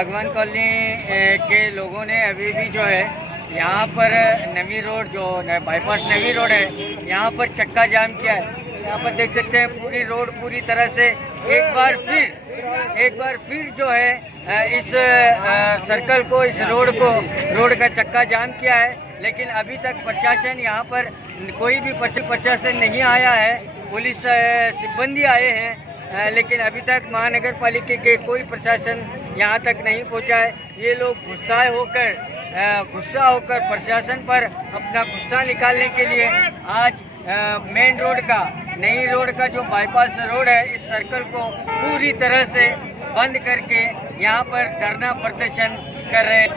बागवान कॉलोनी के लोगों ने अभी भी जो है यहाँ पर नवी रोड जो बाईपास नवी रोड है यहाँ पर चक्का जाम किया है। यहाँ पर देख सकते हैं पूरी रोड पूरी तरह से एक बार फिर जो है इस सर्कल को इस रोड का चक्का जाम किया है। लेकिन अभी तक प्रशासन यहाँ पर कोई भी प्रशासन नहीं आया है। पुलिस सिब्बंदी आए हैं लेकिन अभी तक महानगर पालिका के कोई प्रशासन यहाँ तक नहीं पहुँचा है। ये लोग गुस्सा होकर प्रशासन पर अपना गुस्सा निकालने के लिए आज मेन रोड का नई रोड का जो बाईपास रोड है इस सर्कल को पूरी तरह से बंद करके यहाँ पर धरना प्रदर्शन कर रहे हैं।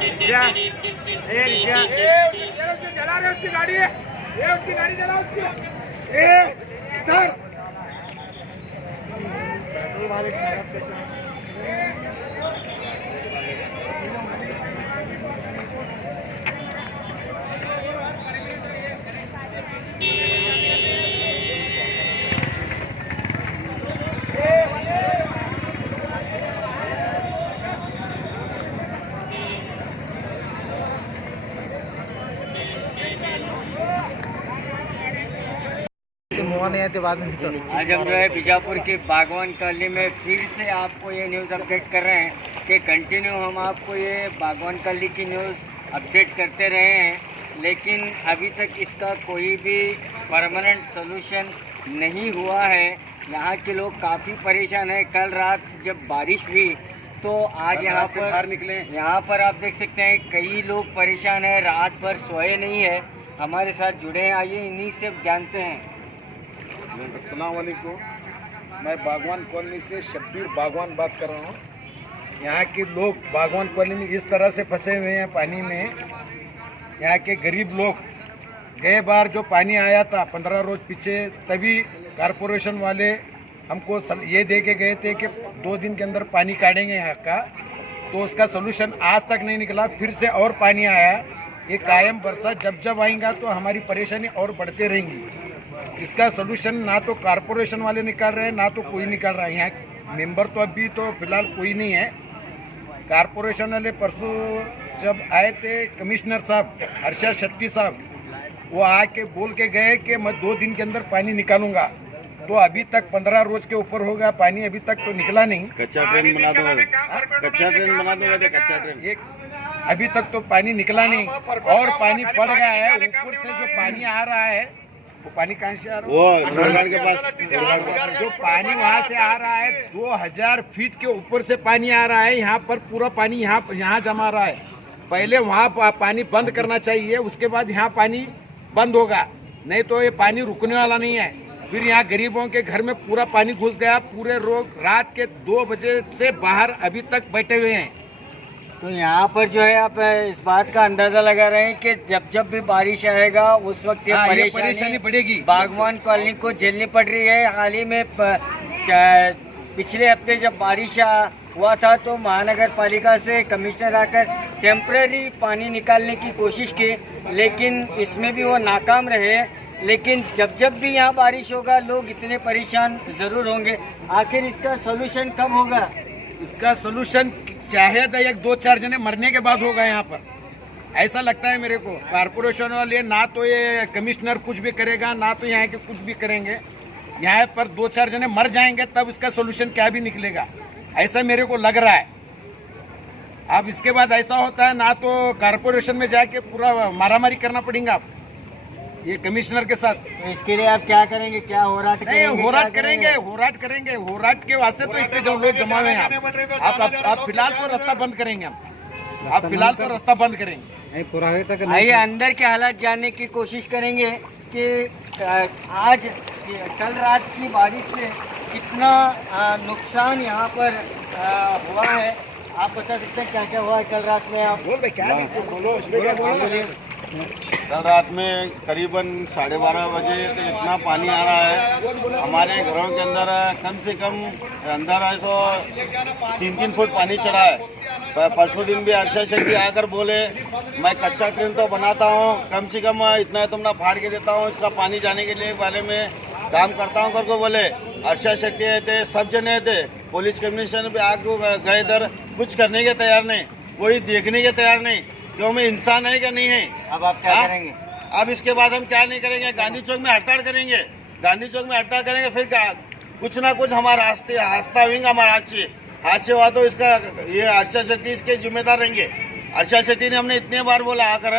आज हम जो है बीजापुर की बागवान कॉलोनी में फिर से आपको ये न्यूज़ अपडेट कर रहे हैं कि कंटिन्यू हम आपको ये बागवान कॉलोनी की न्यूज़ अपडेट करते रहे हैं, लेकिन अभी तक इसका कोई भी परमानेंट सोल्यूशन नहीं हुआ है। यहाँ के लोग काफ़ी परेशान हैं। कल रात जब बारिश हुई तो आज यहाँ पर बाहर निकले, यहाँ पर आप देख सकते हैं कई लोग परेशान हैं, रात भर सोए नहीं है। हमारे साथ जुड़े हैं, आइए इन्हीं से जानते हैं। अस्सलाम वालेकुम, मैं बागवान कॉलोनी से शब्बीर बागवान बात कर रहा हूँ। यहाँ के लोग बागवान कॉलोनी में इस तरह से फंसे हुए हैं पानी में। यहाँ के गरीब लोग गए बार जो पानी आया था 15 रोज पीछे, तभी कारपोरेशन वाले हमको ये दे के गए थे कि 2 दिन के अंदर पानी काटेंगे यहाँ का, तो उसका सोल्यूशन आज तक नहीं निकला। फिर से और पानी आया। ये कायम बरसात जब आएगा तो हमारी परेशानी और बढ़ते रहेंगी। इसका सोल्यूशन ना तो कारपोरेशन वाले निकाल रहे हैं ना तो कोई निकाल रहा है। यहाँ मेंबर तो अभी तो फिलहाल कोई नहीं है। कारपोरेशन वाले परसों जब आए थे कमिश्नर साहब हर्षद शेट्टी साहब, वो आके बोल के गए कि मैं 2 दिन के अंदर पानी निकालूंगा, तो अभी तक 15 रोज के ऊपर हो गया, पानी अभी तक तो निकला नहीं। कच्चा ट्रेन बना दूंगा, कच्चा ट्रेन बना दूंगा, कच्चा ट्रेन अभी तक तो पानी निकला नहीं और पानी पड़ गया है। ऊपर से जो पानी आ रहा है वो पानी कहाँ से आ रहा है? वो रोडगार्ड के पास जो पानी वहाँ से आ रहा है 2000 फीट के ऊपर से पानी आ रहा है। यहाँ पर पूरा पानी यहाँ जमा रहा है। पहले वहाँ पानी बंद करना चाहिए, उसके बाद यहाँ पानी बंद होगा, नहीं तो ये पानी रुकने वाला नहीं है। फिर यहाँ गरीबों के घर में पूरा पानी घुस गया। पूरे लोग रात के 2 बजे से बाहर अभी तक बैठे हुए हैं। तो यहाँ पर जो है आप इस बात का अंदाजा लगा रहे हैं कि जब भी बारिश आएगा उस वक्त ये परेशानी बढ़ेगी। बागवान कॉलोनी को झेलनी पड़ रही है। हाल ही में पिछले हफ्ते जब बारिश हुआ था तो महानगर पालिका से कमिश्नर आकर टेम्परेरी पानी निकालने की कोशिश की, लेकिन इसमें भी वो नाकाम रहे। लेकिन जब भी यहाँ बारिश होगा लोग इतने परेशान ज़रूर होंगे। आखिर इसका सोल्यूशन कब होगा? इसका सोल्यूशन चाहे तो 1-2-4 जने मरने के बाद होगा। यहाँ पर ऐसा लगता है मेरे को। कारपोरेशन वाले ना तो ये कमिश्नर कुछ भी करेगा ना तो यहाँ के कुछ भी करेंगे। यहाँ पर 2-4 जने मर जाएंगे तब इसका सोल्यूशन क्या भी निकलेगा, ऐसा मेरे को लग रहा है। अब इसके बाद ऐसा होता है ना तो कारपोरेशन में जाके पूरा मारामारी करना पड़ेगा ये कमिश्नर के साथ। तो इसके लिए आप क्या करेंगे? क्या होराट करेंगे? होराट के वास्ते तो इतने जो लोग जमा हुए हैं। आप फिलहाल तो रास्ता बंद करेंगे। आप फिलहाल तो रास्ता बंद करेंगे। आइए अंदर के हालात जानने की कोशिश करेंगे कि आज कल रात की बारिश से कितना नुकसान यहाँ पर हुआ है। आप बता सकते हैं क्या क्या हुआ है कल रात में? आप कल रात में करीबन 12:30 बजे तो इतना पानी आ रहा है हमारे घरों के अंदर। कम से कम अंदर 3-3 फुट पानी चढ़ा है। परसों दिन भी हर्षद शेट्टी आकर बोले मैं कच्चा ट्रेन तो बनाता हूँ, कम से कम इतना तुम ना फाड़ के देता हूँ, इसका पानी जाने के लिए वाले में काम करता हूँ करके बोले। हर्षद शेट्टी आए थे, सब जने थे, पुलिस कमिश्नर भी आगे गए इधर, कुछ करने के तैयार नहीं, कोई देखने के तैयार नहीं कि हमें इंसान है क्या नहीं है। अब आप क्या करेंगे? अब इसके बाद हम क्या नहीं करेंगे, गांधी चौक में हड़ताल करेंगे, गांधी चौक में हड़ताल करेंगे, फिर कुछ ना कुछ हमारा आस्था विंग हमारा हादसे हुआ तो इसका ये अर्षा शेट्टी इसके जिम्मेदार रहेंगे। अर्षा शेट्टी ने हमने इतने बार बोला आकर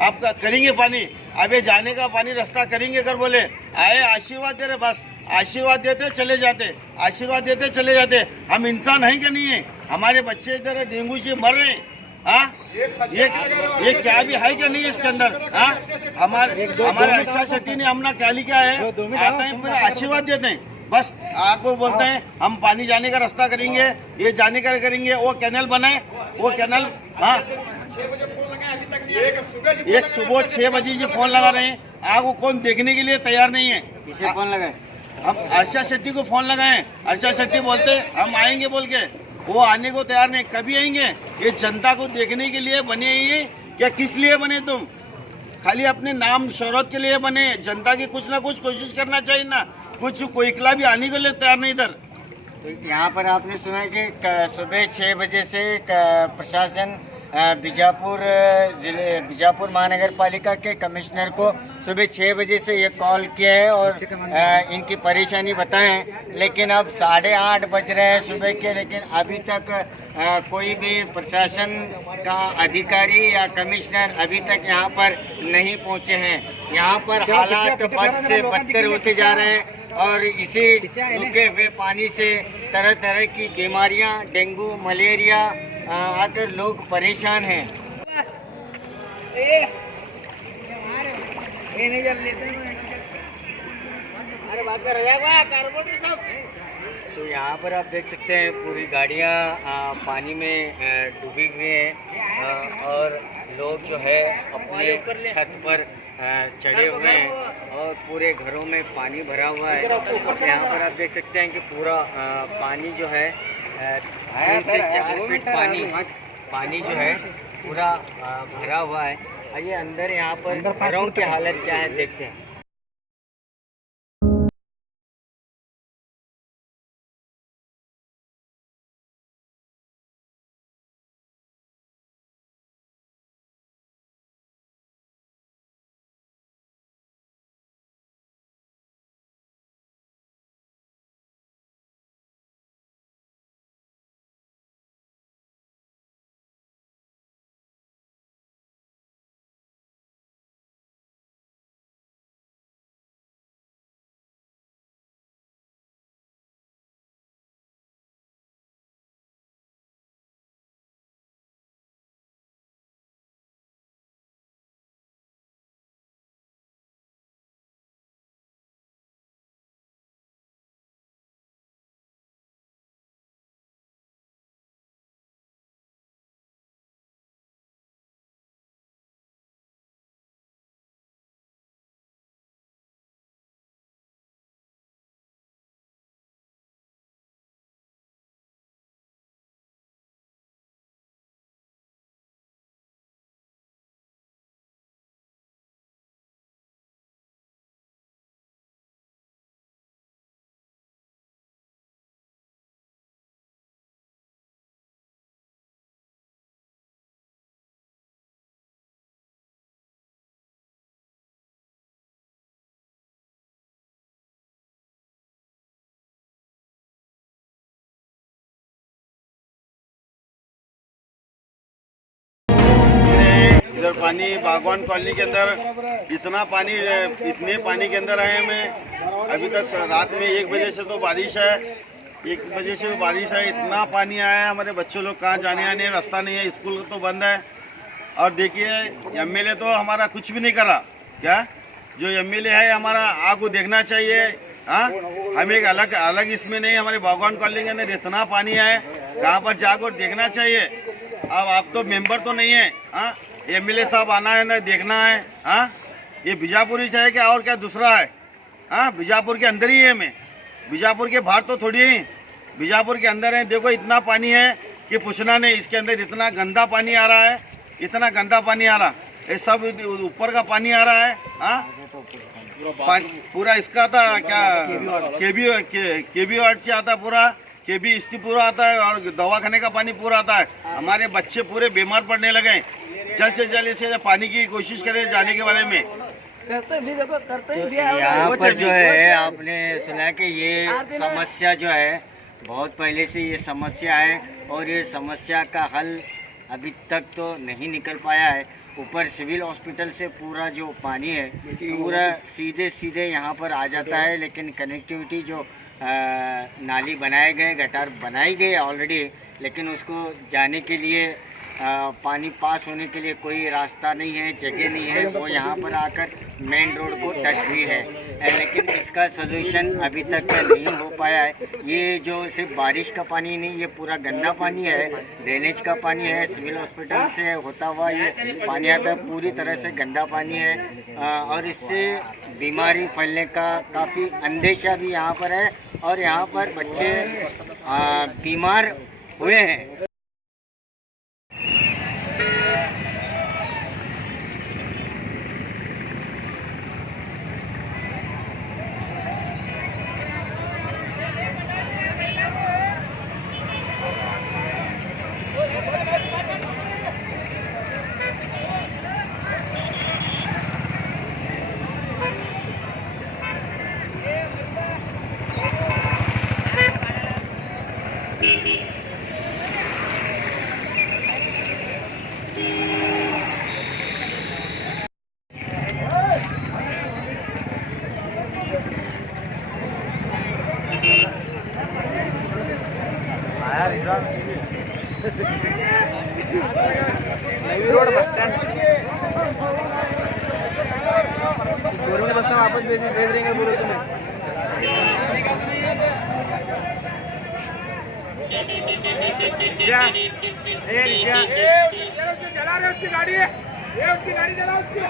आपका करेंगे पानी, अब ये जाने का पानी रास्ता करेंगे कर बोले, आए आशीर्वाद दे रहे, बस आशीर्वाद देते चले जाते, आशीर्वाद देते चले जाते। हम इंसान हैं क्या नहीं है? हमारे बच्चे इधर डेंगू से मर रहे हैं। हाँ, ये क्या भी है क्या नहीं इसके अंदर? हाँ, हमारे अर्षा शेट्टी ने हमने क्या लिखा है, आते हैं फिर आशीर्वाद देते हैं, बस आपको बोलते हैं हम पानी जाने का रास्ता करेंगे, ये जाने का करेंगे, वो कैनल बनाए, वो कैनल। हाँ, एक सुबह 6 बजे से फोन लगा रहे हैं, आपको कौन देखने के लिए तैयार नहीं है। किसे फोन लगाए? हम अर्षा शेट्टी को फोन लगाए, अर्षा शेट्टी बोलते हम आएंगे बोल के, वो आने को तैयार नहीं। कभी आएंगे? ये जनता को देखने के लिए बने ही क्या? किस लिए बने तुम? खाली अपने नाम शोहरत के लिए बने? जनता की कुछ ना कुछ कोशिश करना चाहिए ना, कुछ कोयकला भी आने के लिए तैयार नहीं इधर। तो यहाँ पर आपने सुना कि सुबह 6 बजे से प्रशासन बीजापुर महानगर पालिका के कमिश्नर को सुबह 6 बजे से ये कॉल किया है और इनकी परेशानी बताएं, लेकिन अब 8:30 बज रहे हैं सुबह के, लेकिन अभी तक कोई भी प्रशासन का अधिकारी या कमिश्नर अभी तक यहाँ पर नहीं पहुँचे हैं। यहाँ पर हालात बद से बदतर होते जा रहे हैं और इसी रुके हुए पानी से तरह तरह की बीमारियाँ, डेंगू, मलेरिया आकर लोग परेशान हैं। तो यहाँ पर आप देख सकते हैं पूरी गाड़ियाँ पानी में डूबी हुई हैं और लोग जो है अपने छत पर चढ़े हुए हैं और पूरे घरों में पानी भरा हुआ है। यहाँ पर आप देख सकते हैं कि पूरा पानी जो है 3 से 4 फीट पानी जो है पूरा भरा हुआ है। आइए अंदर यहाँ पर घरों की हालत क्या है देखते हैं। इधर पानी बागवान कॉलोनी के अंदर इतना पानी, इतने पानी के अंदर आए हमें अभी तक। रात में 1 बजे से तो बारिश है, 1 बजे से बारिश है, इतना पानी आया है। हमारे बच्चे लोग कहाँ जाने आने रास्ता नहीं है, स्कूल तो बंद है। और देखिए एमएलए तो हमारा कुछ भी नहीं करा। क्या जो एमएलए है हमारा आपको देखना चाहिए। हाँ, हम एक अलग इसमें नहीं, हमारे बागवान कॉलोनी के अंदर इतना पानी है, कहाँ पर जाकर देखना चाहिए। अब आप तो मेंबर तो नहीं है, हाँ, एमएलए साहब आना है ना, देखना है। हाँ, ये बीजापुर ही चाहे क्या और क्या दूसरा है? हाँ, बीजापुर के अंदर ही है, मैं बीजापुर के बाहर तो थोड़ी है, बीजापुर के अंदर है। देखो इतना पानी है कि पूछना नहीं, इसके अंदर इतना गंदा पानी आ रहा है, इतना गंदा पानी आ रहा, ये सब ऊपर का पानी आ रहा है। हाँ, पूरा इसका था क्या, केबी वार्ड से आता, पूरा के भी इस्ती पूरा आता है और दवाखाने का पानी पूरा आता है। हमारे बच्चे पूरे बीमार पड़ने लगे हैं। जल्द से जल्द इसे पानी की कोशिश करें जाने के बारे में। यहाँ पर जो है आपने सुना कि ये समस्या जो है बहुत पहले से ये समस्या है और ये समस्या का हल अभी तक तो नहीं निकल पाया है। ऊपर सिविल हॉस्पिटल से पूरा जो पानी है पूरा सीधे सीधे यहाँ पर आ जाता है, लेकिन कनेक्टिविटी जो नाली बनाए गए, गटार बनाई गई ऑलरेडी, लेकिन उसको जाने के लिए पानी पास होने के लिए कोई रास्ता नहीं है, जगह नहीं है। वो यहाँ पर आकर मेन रोड को टच हुई है, लेकिन इसका सलूशन अभी तक नहीं हो पाया है। ये जो सिर्फ बारिश का पानी नहीं, ये पूरा गंदा पानी है, ड्रेनेज का पानी है, सिविल हॉस्पिटल से होता हुआ ये पानी आता है, पूरी तरह से गंदा पानी है और इससे बीमारी फैलने का काफ़ी अंदेशा भी यहाँ पर है और यहाँ पर बच्चे बीमार हुए हैं। नवी रोड बस स्टैंड गवर्नमेंट बस में वापस भेज देंगे बोलो तुम्हें। चला रहे उसकी गाड़ी है, ये उसकी गाड़ी चला उसकी।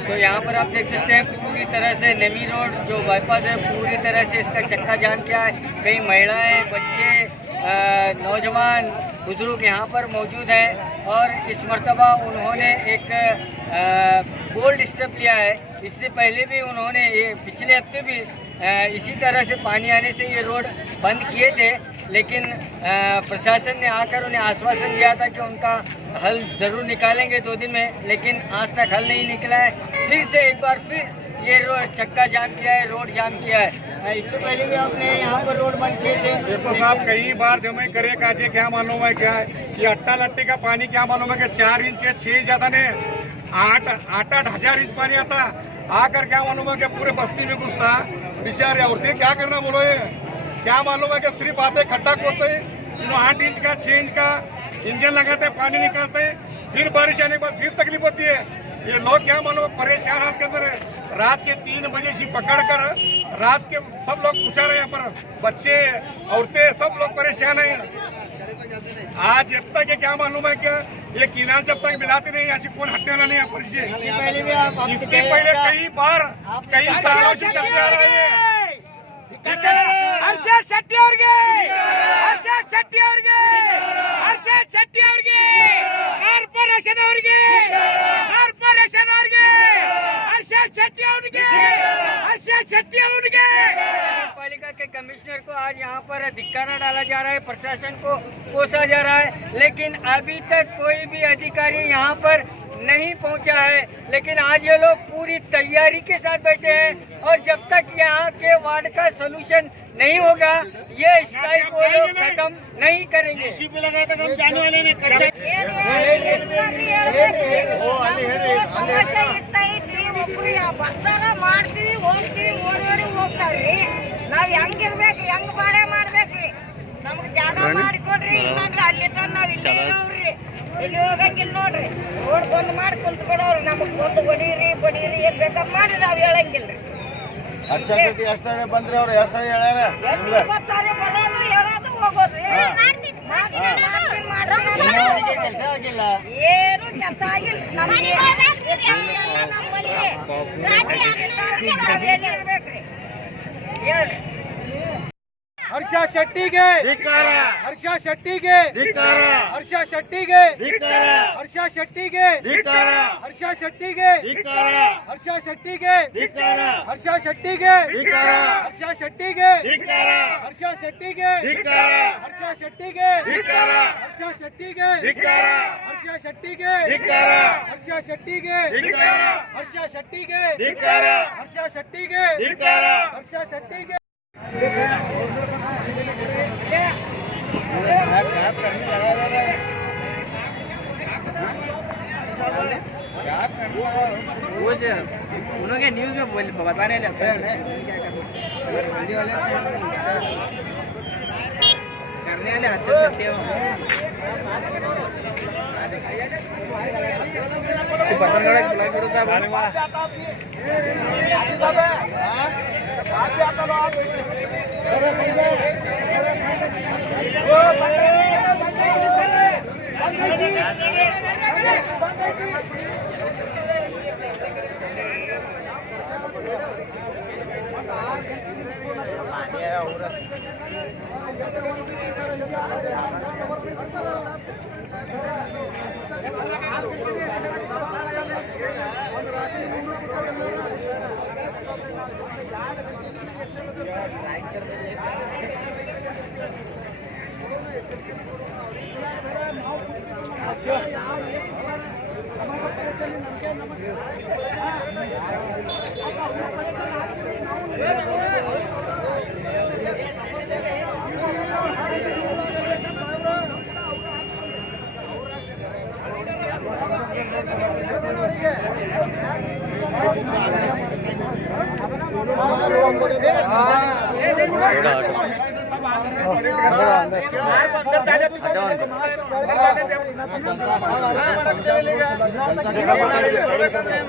तो यहाँ पर आप देख सकते हैं पूरी तरह से नवी रोड जो बाईपास है पूरी तरह से इसका चक्का जाम किया है। कई महिलाएं, बच्चे, नौजवान, बुजुर्ग यहाँ पर मौजूद हैं और इस मर्तबा उन्होंने एक बोल्ड स्टेप लिया है। इससे पहले भी उन्होंने ये पिछले हफ्ते भी इसी तरह से पानी आने से ये रोड बंद किए थे, लेकिन प्रशासन ने आकर उन्हें आश्वासन दिया था कि उनका हल ज़रूर निकालेंगे 2 दिन में, लेकिन आज तक हल नहीं निकला है। फिर से एक बार फिर ये रोड चक्का जाम किया है, रोड जाम किया है। इससे पहले भी आपने यहाँ पर रोड बंद किए थे। देखो साहब कई बार जमे करे काजे क्या मालूम है क्या है ये अट्टा लट्टी का पानी क्या मालूम है कि 4 इंच या 6 ज्यादा नहीं 8 हजार इंच पानी आता आकर क्या मालूम है कि पूरे बस्ती में घुसता। बेचारे औरतें क्या करना बोलो ये क्या मालूम है कि सिर्फ आते खड्डा खोदते 8 इंच का 6 इंच का इंजन लगाते पानी निकालते, फिर बारिश आने के बाद फिर तकलीफ होती है। ये लोग क्या मालूम परेशान हाल के अंदर है। रात के 3 बजे से पकड़कर रात के सब लोग पूछा रहे, यहाँ पर बच्चे औरतें सब लोग परेशान है। आज जब तक ये क्या मालूम है क्या ये किनार जब तक मिलाते नहीं ऐसी कौन हटने वाला नहीं है परिचय। इसके पहले कई बार कई सालों से चलते आ रहे हैं। हर्षद शेट्टी ಅವ್ರಿಗೆ ಹರ್ಷದ್ ಶೆಟ್ಟಿ ಅವ್ರಿಗೆ ಹರ್ಷದ್ ಶೆಟ್ಟಿ ಅವ್ರಿಗೆ ಕಾರ್ಪೊರೇಷನ್ ಅವ್ರಿಗೆ ಹರ್ಷದ್ ಶೆಟ್ಟಿ ಅವ್ರಿಗೆ ಹರ್ಷದ್ ಶೆಟ್ಟಿ ಅವ್ರಿಗೆ पालिका के कमिश्नर को आज यहाँ पर धिक्कारा डाला जा रहा है, प्रशासन को कोसा जा रहा है, लेकिन अभी तक कोई भी अधिकारी यहाँ पर नहीं पहुँचा है। लेकिन आज ये लोग पूरी तैयारी के साथ बैठे हैं और जब तक यहाँ के वार्ड का सोल्यूशन नहीं होगा ये स्ट्राइक वो लोग खत्म नहीं करेंगे। ಮಾಡ್ತೀವಿ ಹೋಗ್ತೀವಿ ಓಡಿ ಹೋಗ್ತಾರ್ರಿ ನಾವ್ ಹೆಂಗಿರ್ಬೇಕು ಹೆಂಗ್ ಬಾಳೆ ಮಾಡ್ಬೇಕ್ರಿ ನಮ್ಗೆ ಜಾಗ ಮಾಡಿಕೊಡ್ರಿ ಇಲ್ಲಾಂದ್ರೆ ಅಲ್ಲಿ ನಾವ್ ಇಲ್ಲೇ ಇರೋವ್ರಿ ಇಲ್ಲಿ ಹೋಗಂಗಿಲ್ಲ ನೋಡ್ರಿ ರೋಡ್ ಬಂದ್ ಮಾಡಿ ಕುಂತ್ ಬಿಡೋರು ನಮಗ್ ಬಂದು ಬಡೀರಿ ಏನ್ ಬೇಕಾ ಮಾಡಿ ನಾವ್ ಹೇಳಂಗಿಲ್ರಿ ಹರ್ಷ ಶೆಟ್ಟಿ ಎಷ್ಟು ಬಂದ್ರಿ ಅವ್ರು ಎಷ್ಟು ಸರಿ ಹೇಳ್ಯಾರ 20 ಸಾರಿ ಬರೋದು ಹೇಳೋದು ಹೋಗೋದು ಏನು ಕೆಲಸ ಆಗಿಲ್ಲ ನಮ್ಮಲ್ಲಿ ಹೇಳ್ರಿ ಹರ್ಷ ಶೆಟ್ಟಿಗೆ ಹರ್ಷ ಶೆಟ್ಟಿಗೆ ಹರ್ಷ ಶೆಟ್ಟಿಗೆ ಹರ್ಷ ಶೆಟ್ಟಿಗೆ ಹರ್ಷ ಶೆಟ್ಟಿಗೆ ಹರ್ಷ ಶೆಟ್ಟಿಗೆ ಹರ್ಷ ಶೆಟ್ಟಿಗೆ ಹರ್ಷ ಶೆಟ್ಟಿಗೆ ಹರ್ಷ ಶೆಟ್ಟಿಗೆ ಹರ್ಷ ಶೆಟ್ಟಿಗೆ ಹರ್ಷ ಶೆಟ್ಟಿಗೆ ಹರ್ಷ ಶೆಟ್ಟಿಗೆ ಹರ್ಷ ಶೆಟ್ಟಿಗೆ ಹರ್ಷ ಶೆಟ್ಟಿಗೆ ಹರ್ಷ ಶೆಟ್ಟಿಗೆ ಹರ್ಷ ಶೆಟ್ಟಿಗೆ वो जो उन्होंने न्यूज़ में बताने लगता है करने वाले हर्ष शेट्टी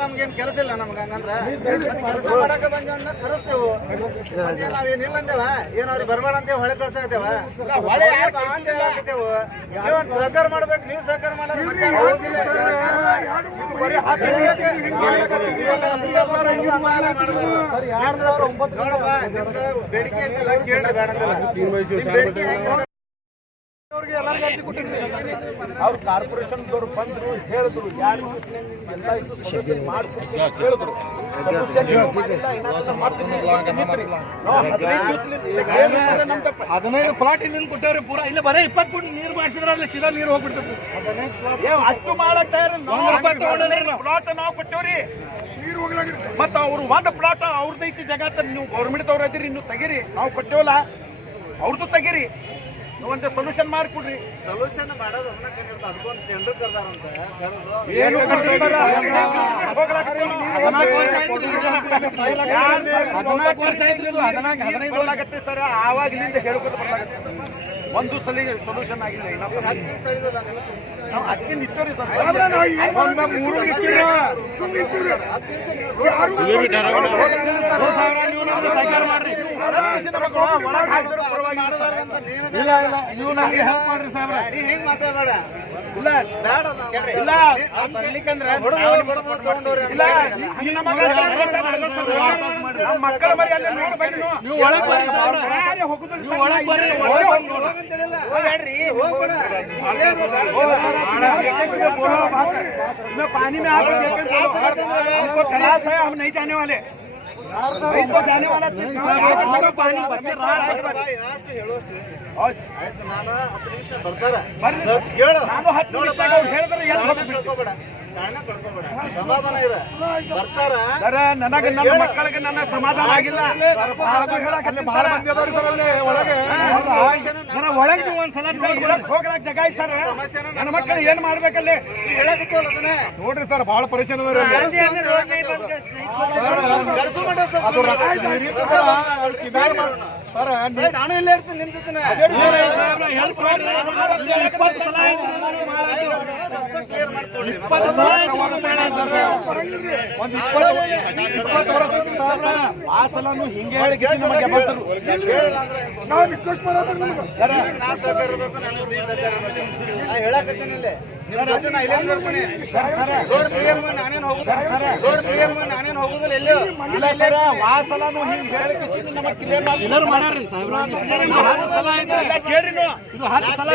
ನಮ್ಗೇನ್ ಕೆಲಸ ಇಲ್ಲ ನಮ್ಗೆ ಹಂಗಂದ್ರ ಕೆಲಸ ಮಾಡಕ ಬಂದ ಕರೆಸ್ತೇವು ನಾವೇನಿಲ್ಲ ಅಂದೇವ ಏನ್ ಅವ್ರಿಗೆ ಬರ್ಬೇಡ ಅಂತೇವ್ ಹೊಳೆ ಕಳ್ಸಾಕತ್ತೇವ ಅಂತ ಹೇಳಾಕತ್ತೇವು ನೀವ್ ಸಹಕಾರ ಮಾಡ್ಬೇಕು ನೀವು ಸಹಕಾರ ಮಾಡೋದು ಬೇಡಿಕೆ ಐತಿಲ್ಲ ಕೇಳ್ರಿ ಬೇಡ ಅಂತಿಲ್ಲ ಅವ್ರು ಕಾರ್ಪೊರೇಷನ್ ದವರು ಬಂದ್ರು ಹೇಳಿದ್ರು ಯಾರು ಹೇಳಿದ್ರು 15 ಪ್ಲಾಟ್ ಇಲ್ಲಿ ಕೊಟ್ಟವ್ರಿ ಪೂರಾ ಇಲ್ಲ ಬರೀ 20 ಫುಟ್ ನೀರು ಮಾಡಿಸಿದ್ರೆ ಸೀದಾ ನೀರು ಹೋಗ್ಬಿಡ್ತದ್ರಿ ಅಷ್ಟು ಮಾಡಕ್ ಪ್ಲಾಟ್ ನಾವು ಕೊಟ್ಟೇವ್ರಿ ಮತ್ತ ಅವ್ರು ಒಂದು ಪ್ಲಾಟ್ ಅವ್ರದೈತಿ ಜಗತ್ತ ನೀವು ಗೌರ್ಮೆಂಟ್ ಅವ್ರ ಐತಿರಿ ಇನ್ನು ತೆಗೀರಿ ನಾವು ಕೊಟ್ಟೇವಲ್ಲ ಅವ್ರದ್ದು ತೆಗೀರಿ ಒಂದು ಸೊಲ್ಯೂಷನ್ ಮಾಡಿಕೊಡ್ರಿ ಸೊಲ್ಯೂಷನ್ ಮಾಡೋದು ಅದನ್ನ ಕರೆಯೋದು ಅದಕ್ಕೊಂದು ಟೆಂಡರ್ ಕರ್ದಾರಂತ ಏನು ಆಗತ್ತೆ ಸರ್ ಆವಾಗಿನಿಂದ ಹೇಳ್ಕೊತ ಬರ್ಲಾಗತ್ತೆ ಒಂದು ಸಲ ಸೊಲ್ಯೂಷನ್ ಆಗಿಲ್ಲ ನಾವು ಅದಕ್ಕೆ ನಿಂತವ್ರಿ ಸರ್ ಸಹಕಾರ ಮಾಡ್ರಿ ಇಲ್ಲ ಇಲ್ಲ ನೀವು ನಮ್ಗೆ ಹೆಲ್ಪ್ ಮಾಡ್ರಿ ಸಾಹೇಬ್ರ ಹೆಂಗ್ ಮಾತಾಡ ಇಲ್ಲ ಇಲ್ಲ ಮಕ್ಕಳ ಮರಿ ಅಲ್ಲಿ ನೋಡಿ ಬನ್ನಿ ನೀವು ಒಳಗೆ ಬರ್ರಿ ಹೋಗುದು ನೀವು ಒಳಗೆ ಬರ್ರಿ पानी में आप हमको खलास है हम नहीं जाने वाले हमको जाने वाला पानी बच्चे ನಾನು 10 ನಿಮಿಷ ಬರ್ತಾರ ಕೇಳು ತಾಳ್ಮೆ ಕಳ್ಕೊಬೇಡ ಸಮಾಧಾನ ಇರ ಬರ್ತಾರ ನನಗೆ ನನ್ನ ಮಕ್ಕಳಿಗೆ ನನ್ನ ಸಮಾಧಾನ ಆಗಿಲ್ಲ ಒಳಗೆ ಒಂದ್ಸಲ ಹೋಗ್ಲಾಕ ಜಾಗ ಐತಿ ಸರ್ ನನ್ನ ಮಕ್ಕಳು ಏನ್ ಮಾಡ್ಬೇಕಲ್ಲಿ ಹೇಳಕತ್ತವಲ್ಲ ಅದನ್ನ ನೋಡ್ರಿ ಸರ್ ಬಹಳ ಪರಿಚಯ ನಾನು ಇಲ್ಲೇ ಇರ್ತೀನಿ ನಿಮ್ ಜೊತೆ ಕ್ಲಿಯರ್ ಮಾಡ್ಕೊಳ್ಳಿ ವಾಸಲನ್ನು ಹಿಂಗೆ ಹೇಳಿ ನಮಗೆ ನಾವು ರಿಕ್ವೆಸ್ಟ್ ಮಾಡೋದು ಹೇಳಕತ್ತೀನಿ ರೋಡ್ ಕ್ಲಿಯರ್ ಮಾಡಿ ನಾನೇನು ಹೋಗುದಿಲ್ಲ ಎಲ್ಲೂ ಇಲ್ಲ ಸರ್ ವಾಸಲನ್ನು ಹಿಂಗೆ ಹೇಳಿ ನಮಗೆ ಕ್ಲಿಯರ್ ಮಾಡ್ಯಾರ್ರಿ ಕೇಳ್ರಿ ಇದು 10 ಸಲ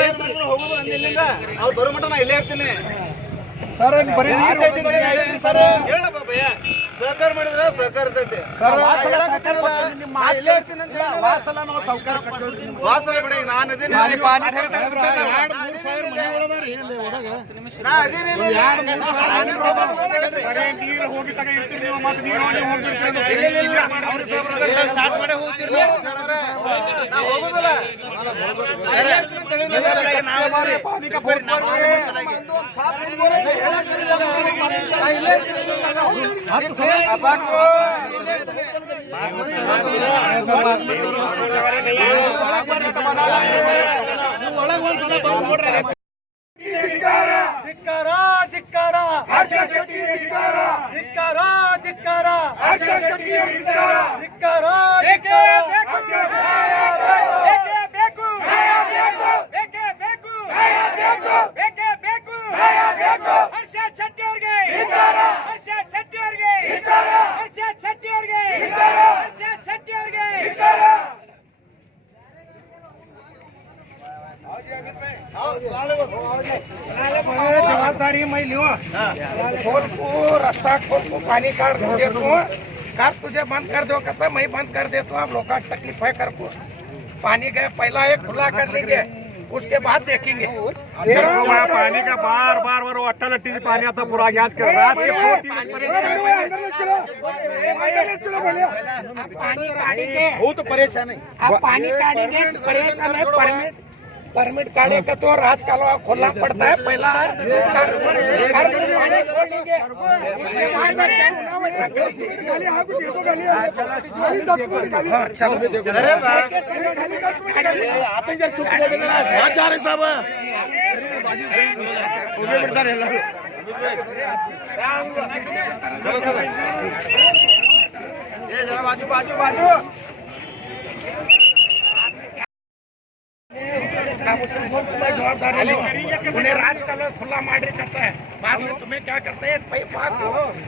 ಹೋಗುದು ಅಂದಿಲ್ಲಿಂದ ಅವ್ರು ಬರೋ ಮಟ್ಟ ನಾ ಇಲ್ಲೇ ಇರ್ತೀನಿ ಸರ್ ಸರ್ ಹೇಳಪ್ಪ ಭಯ್ಯ ಸಹಕಾರ ಮಾಡಿದ್ರೆ ಸಹಕಾರ ಇರ್ತೈತಿ ವಾಸಲ ಬಿಡಿ ನಾನು ಹೋಗುದಿಲ್ಲ ಧಿಕ್ಕಾರ ಧಿಕ್ಕಾರ ಹರ್ಷ ಶೆಟ್ಟಿ ಧಿಕ್ಕಾರ ಧಿಕ್ಕಾರ ಧಿಕ್ಕಾರ ಹರ್ಷ ಶೆಟ್ಟಿ ಧಿಕ್ಕಾರ ಧಿಕ್ಕಾರ ಧಿಕ್ಕಾರ ಬೇಕು ಹರ್ಷ ಶೆಟ್ಟಿ ಅವರಿಗೆ ಹರ್ಷ ಶೆಟ್ಟಿ ಅವರಿಗೆ ಹರ್ಷ ಶೆಟ್ಟಿ ಅವರಿಗೆ ಹರ್ಷ ಶೆಟ್ಟಿ ಅವರಿಗೆ जवाबदारी मैं लूँ खोल को रास्ता खोल को पानी काट देता हूँ कार तुझे बंद कर दो कहता मैं बंद कर देता हूँ आप लोग का तकलीफ है कर को पानी गए पहला एक खुला कर लेंगे उसके बाद देखेंगे पानी का बार बार वो अट्टा लट्टी से पानी आता पूरा गैस कर रहा है वो तो परेशान है आप पानी काटेंगे परेशान है परमिट काटे का तो राजकालवा खोलना पड़ता है पहला पानी खोल लेंगे बाजू बाजू बाजू जवाबदारी उन्हें राजकाल खुला मारे करता है बाद में तुम्हें क्या करते हैं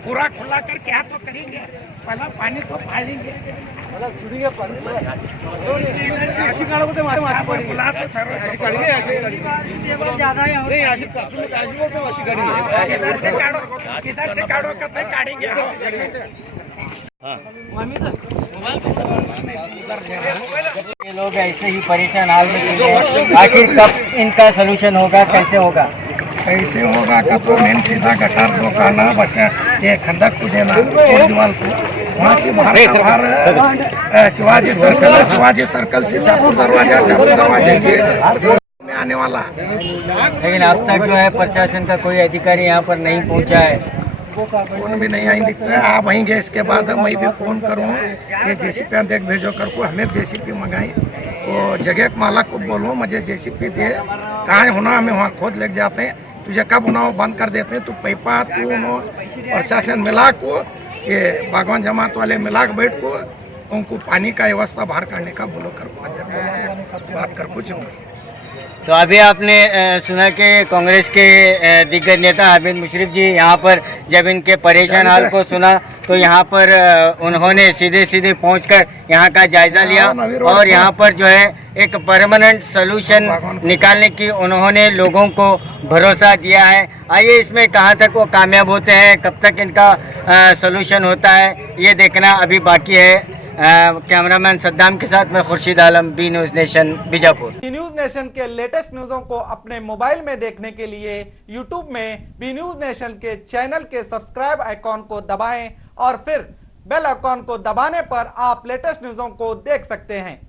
पूरा खुला करके हाथ तो करेंगे पहला पानी को पालेंगे किधर से काढ़ो कहते काढ़ेंगे ये लोग ऐसे ही परेशान हाल में हैं। आखिर कब इनका सलूशन होगा, कैसे होगा? कैसे होगा का तो मेन सीधा गटार रोकाना बचा ये खंडक को देना दीवार को वहाँ से बाहर शिवाजी सर्कल से शाहपुर दरवाजे से आने वाला। लेकिन अब तक जो है प्रशासन का कोई अधिकारी यहाँ पर नहीं पहुँचा है। फोन भी नहीं आई दिखता है आप आएंगे इसके बाद मैं भी फोन करूँ ये जेसीपी देख भेजो कर को हमें जेसीपी मंगाई वो जगह माला को बोलो मुझे जेसीपी दे कहाँ होना हमें वहाँ खोद लेके जाते हैं तुझे कब होना बंद कर देते हैं तो पैपा तू प्रशासन मिला को ये बागवान जमात वाले मिला के बैठ को उनको पानी का व्यवस्था बाहर करने का बोलो कर बात कर कुछ नहीं। तो अभी आपने सुना कि कांग्रेस के दिग्गज नेता हामिद मुशर्रफ जी यहाँ पर जब इनके परेशान हाल को सुना तो यहाँ पर उन्होंने सीधे पहुंचकर यहाँ का जायजा लिया और यहाँ पर जो है एक परमानेंट सलूशन निकालने की उन्होंने लोगों को भरोसा दिया है। आइए इसमें कहाँ तक वो कामयाब होते हैं, कब तक इनका सलूशन होता है ये देखना अभी बाकी है। कैमरामैन सद्दाम के साथ मैं Khurshid Alam, B news nation, Bijapur. B news nation के लेटेस्ट न्यूज़ों को अपने मोबाइल में देखने के लिए यूट्यूब में बी न्यूज़ नेशन के चैनल के सब्सक्राइब आइकॉन को दबाएं और फिर बेल आइकॉन को दबाने पर आप लेटेस्ट न्यूज़ों को देख सकते हैं।